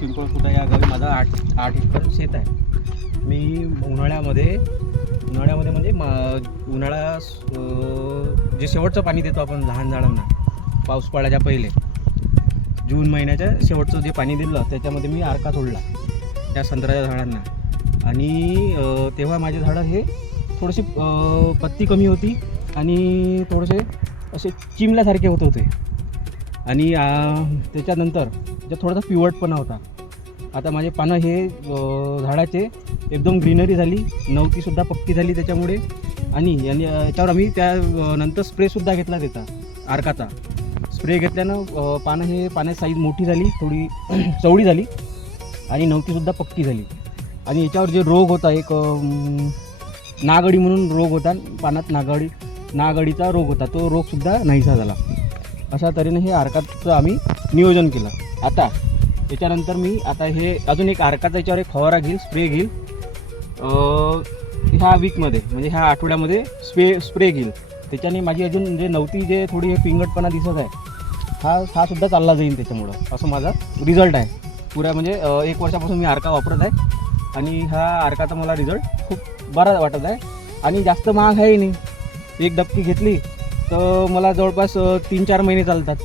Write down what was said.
पिंपळखुटा या गावी माझा 8 एकर शेत आहे. मी उन्हाळ्यामध्ये म्हणजे उन्हाळा जे शेवटचं पाणी देतो आपण लहान झाडांना पाऊस पडायच्या पहिले, जून महिन्याच्या शेवटचं जे पाणी दिलं त्याच्यामध्ये मी आरका सोडला त्या संत्र्याच्या झाडांना. आणि तेव्हा माझे झाडं हे थोडेसे पत्ती कमी होती आणि थोडेसे असे चिमल्यासारखे होत होते. आणि त्याच्यानंतर जे थोडासा पिवटपणा होता. आता माझे पानं हे झाडाचे एकदम ग्रीनरी झाली, नवतीसुद्धा पक्की झाली त्याच्यामुळे. आणि याच्यावर आम्ही त्यानंतर स्प्रेसुद्धा घेतला त्याचा आर्काचा. स्प्रे घेतल्यानं पाण्याची साईज मोठी झाली, थोडी चवडी झाली आणि नवतीसुद्धा पक्की झाली. आणि याच्यावर जे रोग होता, एक नागडी म्हणून रोग होता, पानात नागडीचा रोग होता, तो रोगसुद्धा नाहीसा झाला. अशा तऱ्हेने हे आर्काचं आम्ही नियोजन केलं. आता त्याच्यानंतर मी हे अजून एक आर्काचा याच्यावर एक फवारा घेईल, स्प्रे घेईल ह्या वीकमध्ये, म्हणजे ह्या आठवड्यामध्ये स्प्रे घेईल. त्याच्याने माझी अजून जे नवती जे थोडी हे पिंगटपणा दिसत आहे हा सुद्धा चालला जाईल त्याच्यामुळं. असं माझा रिझल्ट आहे. पुऱ्या म्हणजे 1 वर्षापासून मी आर्का वापरत आहे आणि हा आर्काचा मला रिझल्ट खूप बरा वाटत आहे. आणि जास्त महाग आहे नाही. एक डबकी घेतली तर मला जवळपास 3-4 महिने चालतात.